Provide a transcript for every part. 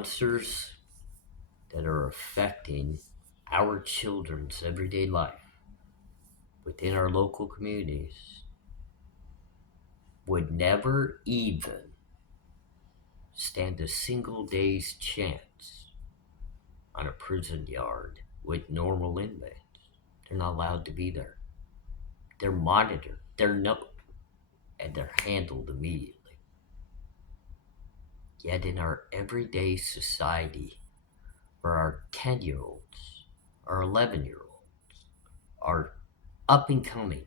monsters that are affecting our children's everyday life within our local communities would never even stand a single day's chance on a prison yard with normal inmates. They're not allowed to be there. They're monitored. And they're handled immediately. Yet in our everyday society, where our 10-year-olds, our 11-year-olds, our up and coming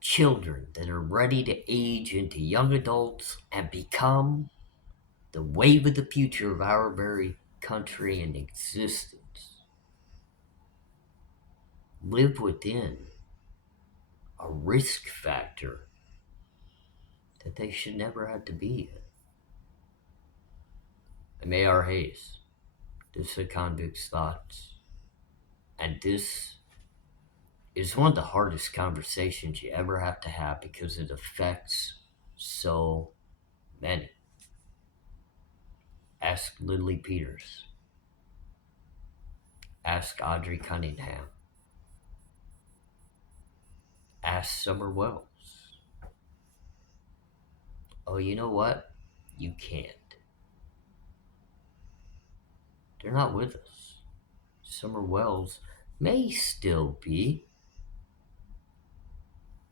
children that are ready to age into young adults and become the wave of the future of our very country and existence, live within a risk factor that they should never have to be in. I'm ARHayes. This is Convict's Thoughts. And this is one of the hardest conversations you ever have to have because it affects so many. Ask Lily Peters. Ask Audrii Cunninghan. Ask Summer Wells. Oh, you know what? You can't. They're not with us. Summer Wells may still be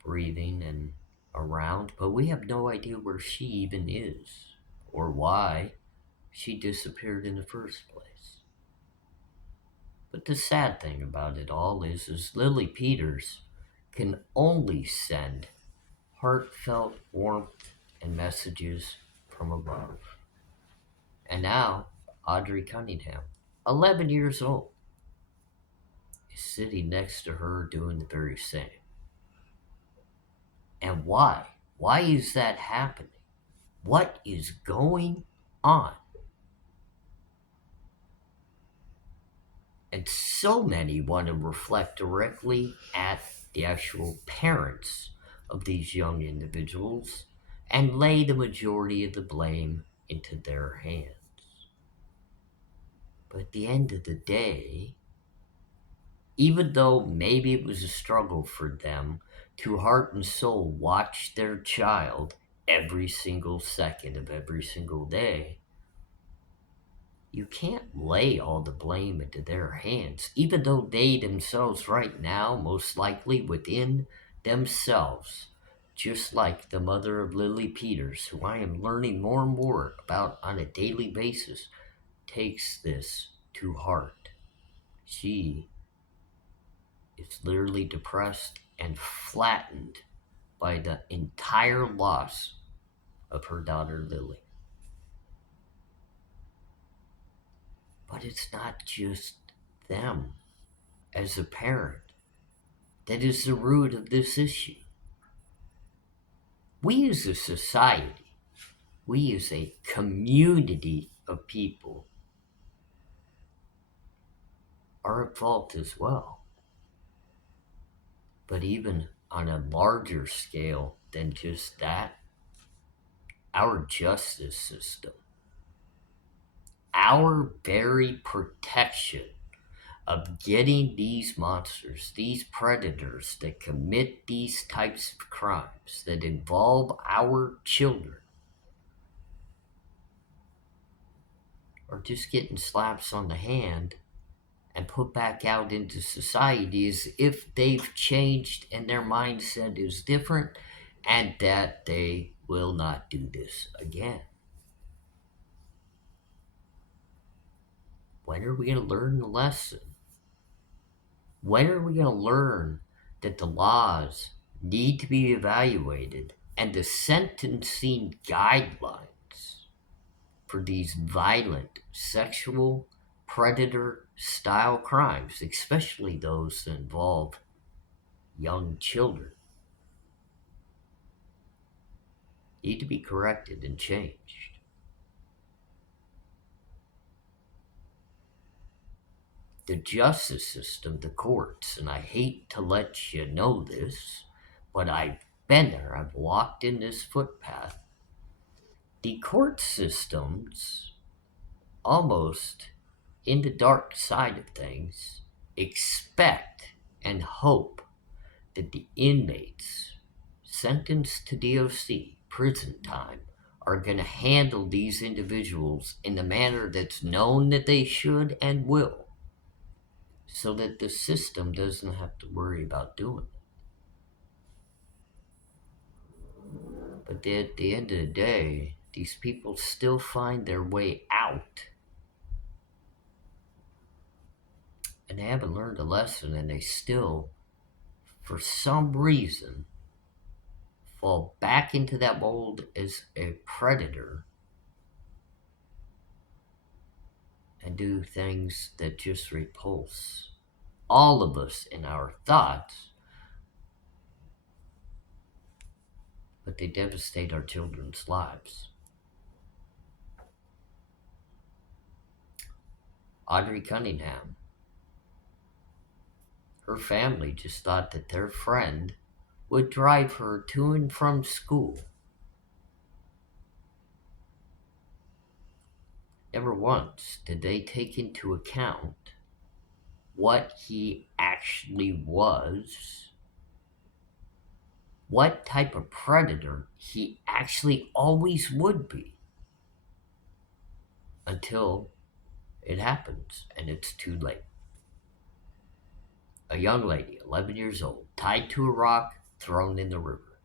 breathing and around, but we have no idea where she even is or why she disappeared in the first place. But the sad thing about it all is Lily Peters can only send heartfelt warmth and messages from above. And now, Audrii Cunninghan, 11 years old, is sitting next to her doing the very same. And why? Why is that happening? What is going on? And so many want to reflect directly at the actual parents of these young individuals and lay the majority of the blame into their hands. But at the end of the day, even though maybe it was a struggle for them to heart and soul watch their child every single second of every single day, you can't lay all the blame into their hands, even though they themselves right now, most likely within themselves, just like the mother of Lily Peters, who I am learning more and more about on a daily basis, takes this to heart. She is literally depressed and flattened by the entire loss of her daughter Lily. But it's not just them as a parent that is the root of this issue. We as a society, we as a community of people are at fault as well. But even on a larger scale than just that, our justice system, our very protection of getting these monsters, these predators that commit these types of crimes that involve our children, are just getting slaps on the hand and put back out into society as if they've changed and their mindset is different and that they will not do this again. When are we going to learn the lesson? When are we going to learn that the laws need to be evaluated and the sentencing guidelines for these violent sexual predator style crimes, especially those that involve young children, need to be corrected and changed? The justice system, the courts, and I hate to let you know this, but I've been there, I've walked in this footpath. The court systems almost in the dark side of things, expect and hope that the inmates sentenced to DOC, prison time, are going to handle these individuals in the manner that's known that they should and will, so that the system doesn't have to worry about doing it. But at the end of the day, these people still find their way out, and they haven't learned a lesson, and they still, for some reason, fall back into that mold as a predator and do things that just repulse all of us in our thoughts, but they devastate our children's lives. Audrii Cunninghan, her family just thought that their friend would drive her to and from school. Never once did they take into account what he actually was, what type of predator he actually always would be, until it happens and it's too late. A young lady, 11 years old, tied to a rock, thrown in the river.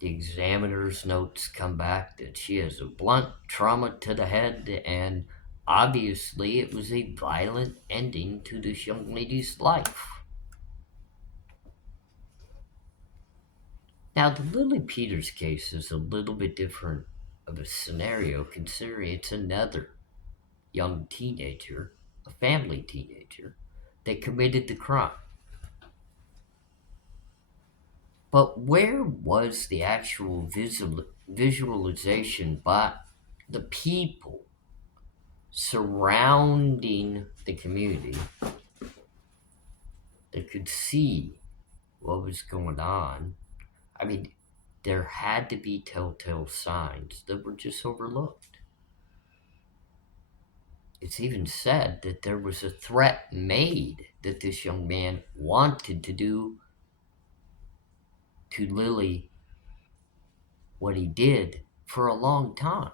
The examiner's notes come back that she has a blunt trauma to the head, and obviously it was a violent ending to this young lady's life. Now, the Lily Peters case is a little bit different of a scenario, considering it's another young teenager, a family teenager, that committed the crime. But where was the actual visualization by the people surrounding the community that could see what was going on? I mean, there had to be telltale signs that were just overlooked. It's even said that there was a threat made that this young man wanted to do to Lily what he did for a long time.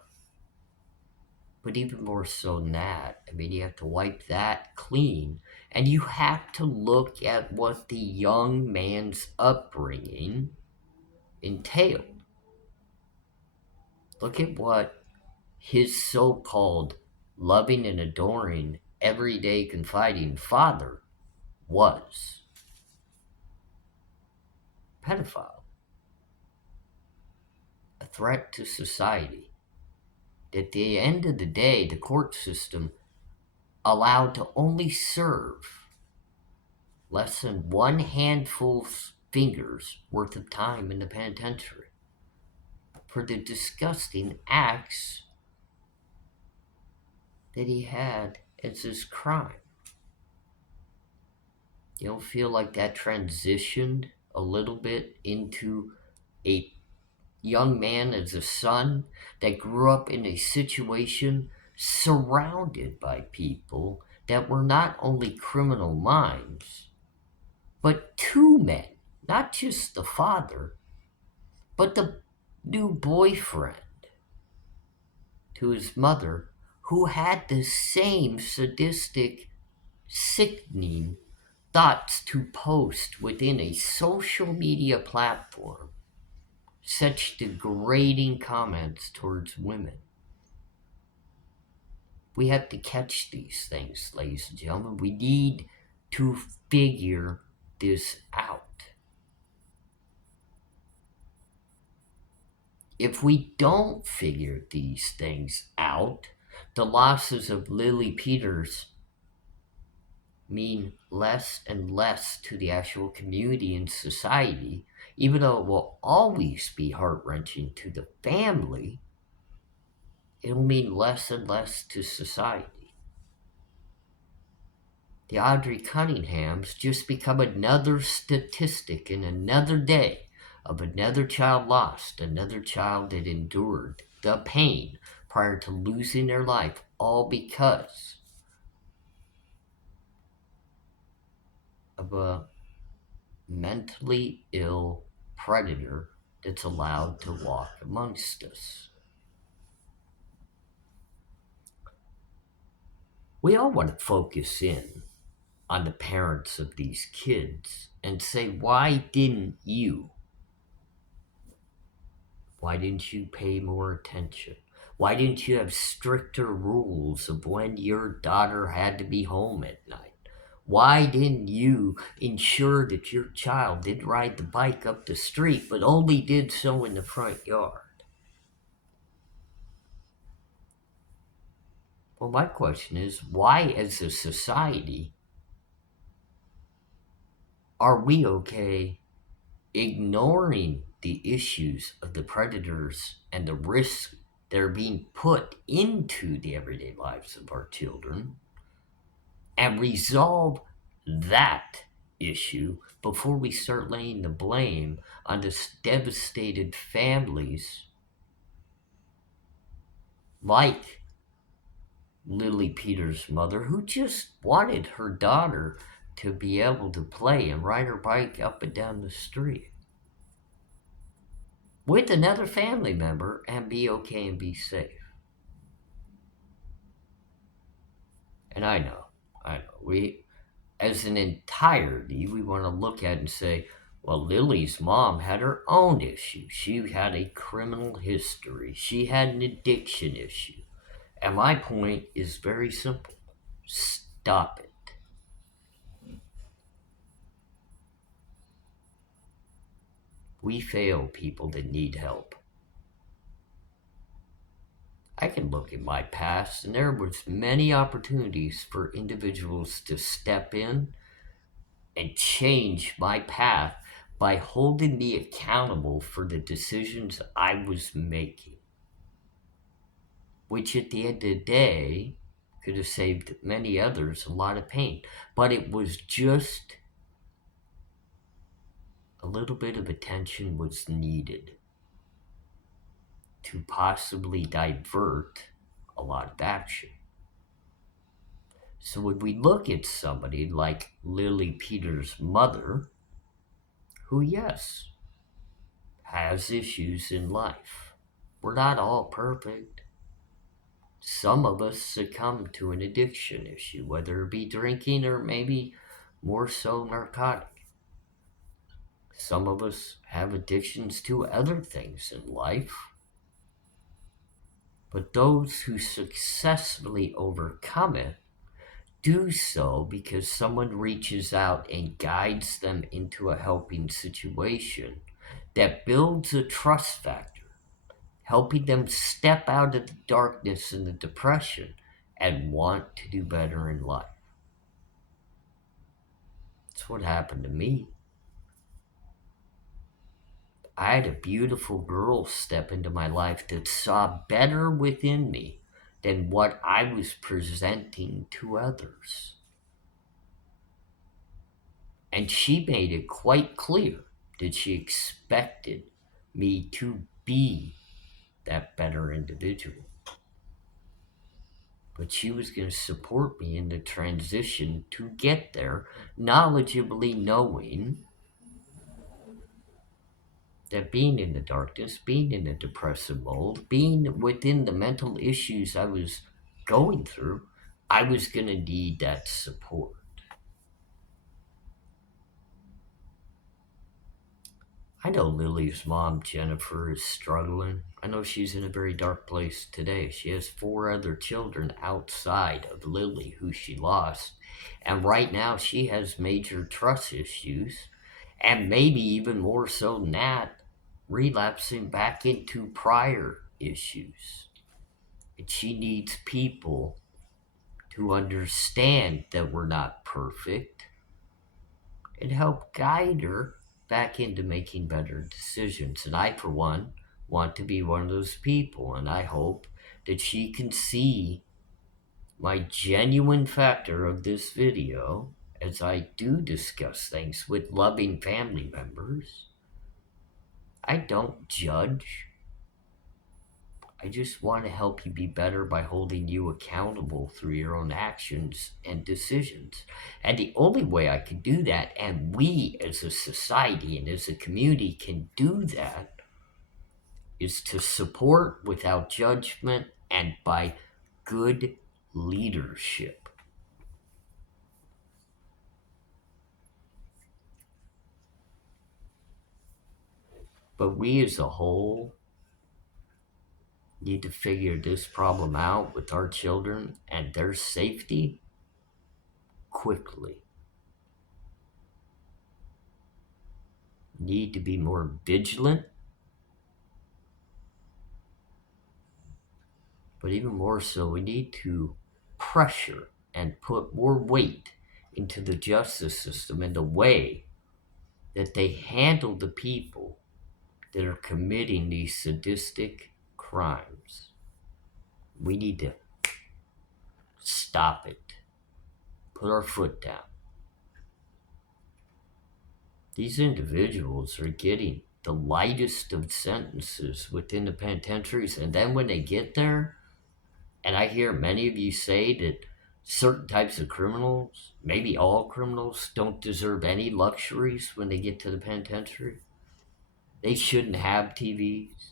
But even more so than that, I mean, you have to wipe that clean, and you have to look at what the young man's upbringing entailed. Look at what his so-called loving and adoring, everyday confiding father was. Pedophile. A threat to society. At the end of the day, the court system allowed to only serve less than one handful of fingers worth of time in the penitentiary for the disgusting acts that he had as his crime. You don't feel like that transitioned a little bit into a young man as a son that grew up in a situation surrounded by people that were not only criminal minds, but two men, not just the father, but the new boyfriend to his mother, who had the same sadistic, sickening thoughts to post within a social media platform, such degrading comments towards women. We have to catch these things, ladies and gentlemen. We need to figure this out. If we don't figure these things out, the losses of Lily Peters mean less and less to the actual community and society, even though it will always be heart-wrenching to the family. It'll mean less and less to society. The Audrii Cunninghams just become another statistic in another day of another child lost, another child that endured the pain prior to losing their life, all because of a mentally ill predator that's allowed to walk amongst us. We all want to focus in on the parents of these kids and say, why didn't you? Why didn't you pay more attention? Why didn't you have stricter rules of when your daughter had to be home at night? Why didn't you ensure that your child did ride the bike up the street but only did so in the front yard? Well, my question is, why as a society are we okay ignoring the issues of the predators and the risks that are being put into the everyday lives of our children and resolve that issue before we start laying the blame on the devastated families like Lily Peters' mother, who just wanted her daughter to be able to play and ride her bike up and down the street with another family member and be okay and be safe. And I know, we, as an entirety, we want to look at and say, well, Lily's mom had her own issue. She had a criminal history. She had an addiction issue. And my point is very simple. Stop it. We fail people that need help. I can look at my past, and there was many opportunities for individuals to step in and change my path by holding me accountable for the decisions I was making, which at the end of the day could have saved many others a lot of pain. But it was just a little bit of attention was needed to possibly divert a lot of action. So when we look at somebody like Lily Peters' mother, who, yes, has issues in life, we're not all perfect. Some of us succumb to an addiction issue, whether it be drinking or maybe more so narcotic. Some of us have addictions to other things in life. But those who successfully overcome it do so because someone reaches out and guides them into a helping situation that builds a trust factor, helping them step out of the darkness and the depression and want to do better in life. That's what happened to me. I had a beautiful girl step into my life that saw better within me than what I was presenting to others. And she made it quite clear that she expected me to be that better individual. But she was going to support me in the transition to get there, knowledgeably knowing that being in the darkness, being in the depressive mold, being within the mental issues I was going through, I was going to need that support. I know Lily's mom, Jennifer, is struggling. I know she's in a very dark place today. She has 4 other children outside of Lily who she lost. And right now she has major trust issues, and maybe even more so than that, relapsing back into prior issues. And she needs people to understand that we're not perfect and help guide her back into making better decisions. And I, for one, want to be one of those people. And I hope that she can see my genuine factor of this video as I do discuss things with loving family members I don't judge. I just want to help you be better by holding you accountable through your own actions and decisions. And the only way I can do that, and we as a society and as a community can do that, is to support without judgment and by good leadership. But we as a whole need to figure this problem out with our children and their safety quickly. Need to be more vigilant, but even more so, we need to pressure and put more weight into the justice system and the way that they handle the people that are committing these sadistic crimes. We need to stop it, put our foot down. These individuals are getting the lightest of sentences within the penitentiaries, and then when they get there, and I hear many of you say that certain types of criminals, maybe all criminals, don't deserve any luxuries when they get to the penitentiary. They shouldn't have TVs.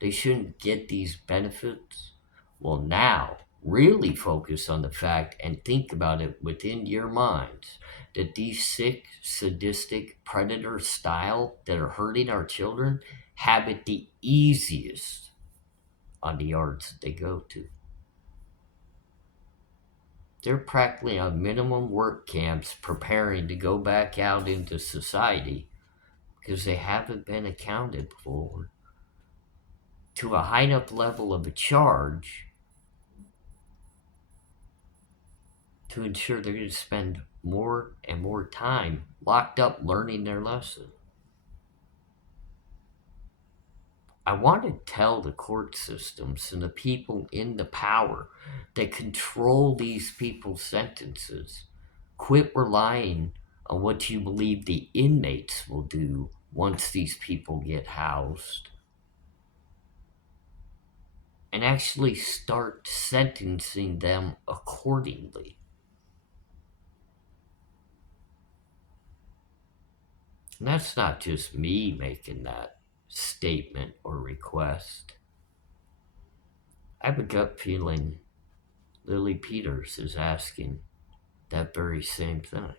They shouldn't get these benefits. Well, now, really focus on the fact and think about it within your minds that these sick, sadistic, predator style that are hurting our children have it the easiest on the yards that they go to. They're practically on minimum work camps preparing to go back out into society because they haven't been accounted for to a high enough level of a charge to ensure they're going to spend more and more time locked up learning their lesson. I want to tell the court systems and the people in the power that control these people's sentences, quit relying on what you believe the inmates will do once these people get housed, and actually start sentencing them accordingly. And that's not just me making that statement or request. I have a gut feeling Lily Peters is asking that very same thing.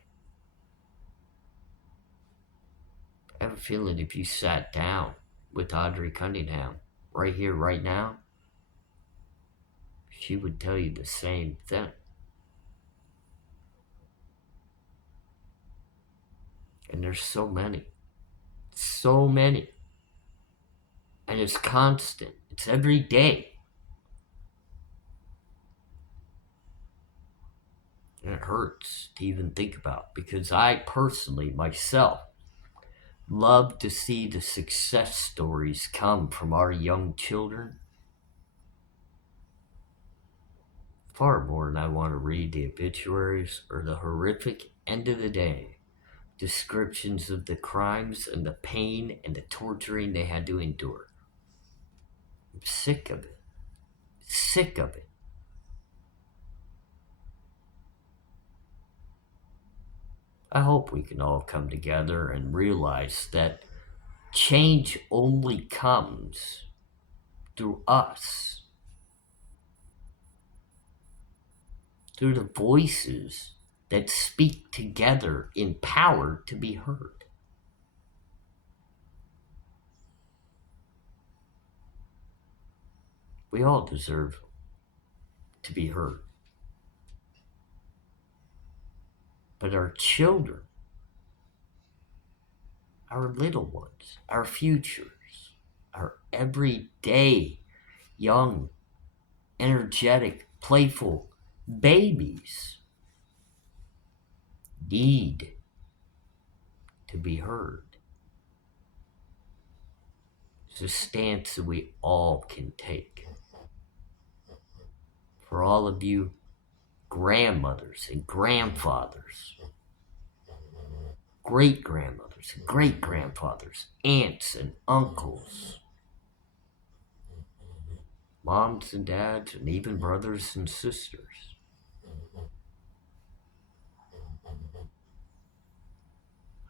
I have a feeling if you sat down with Audrii Cunninghan right here, right now, she would tell you the same thing. And there's so many. And it's constant, it's every day. And it hurts to even think about because I personally, myself, love to see the success stories come from our young children far more than I want to read the obituaries or the horrific end of the day descriptions of the crimes and the pain and the torturing they had to endure. I'm sick of it. Sick of it. I hope we can all come together and realize that change only comes through us, through the voices that speak together in power to be heard. We all deserve to be heard. But our children, our little ones, our futures, our everyday young, energetic, playful babies need to be heard. It's a stance that we all can take. For all of you grandmothers and grandfathers, great grandmothers, grandfathers, great grandfathers, aunts and uncles, moms and dads, and even brothers and sisters.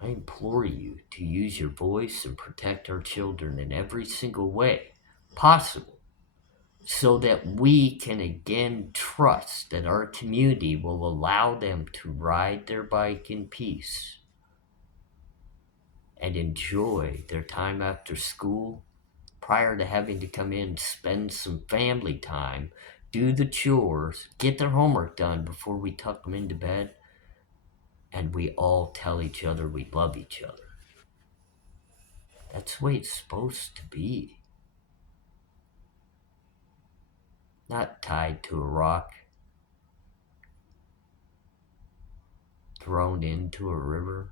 I implore you to use your voice and protect our children in every single way possible so that we can again trust that our community will allow them to ride their bike in peace and enjoy their time after school prior to having to come in, spend some family time, do the chores, get their homework done before we tuck them into bed, and we all tell each other we love each other. That's the way it's supposed to be. Not tied to a rock, thrown into a river,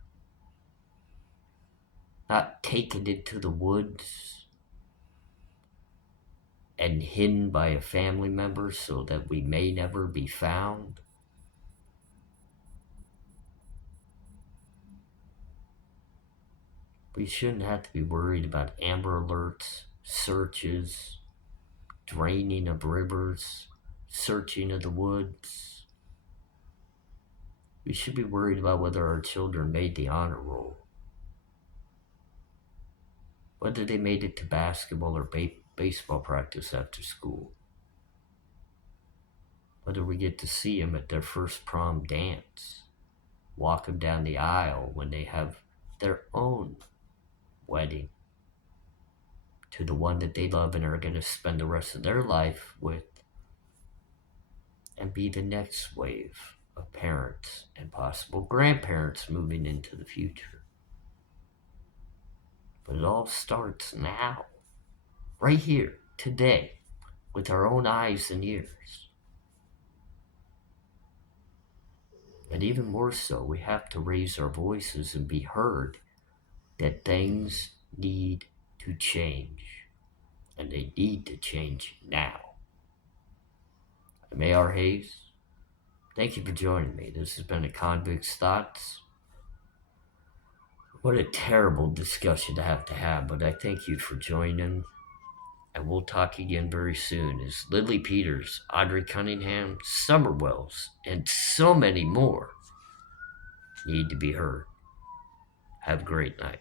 not taken into the woods and hidden by a family member so that we may never be found. We shouldn't have to be worried about Amber Alerts, searches, draining of rivers, searching of the woods. We should be worried about whether our children made the honor roll, whether they made it to basketball or baseball practice after school, whether we get to see them at their first prom dance, walk them down the aisle when they have their own wedding to the one that they love and are going to spend the rest of their life with, and be the next wave of parents and possible grandparents moving into the future. But it all starts now, right here, today, with our own eyes and ears. And even more so, we have to raise our voices and be heard that things need to change. And they need to change now. I'm ARHayes. Thank you for joining me. This has been a Convict's Thoughts. What a terrible discussion to have, but I thank you for joining. And we'll talk again very soon as Lily Peters, Audrii Cunninghan, Summer Wells, and so many more need to be heard. Have a great night.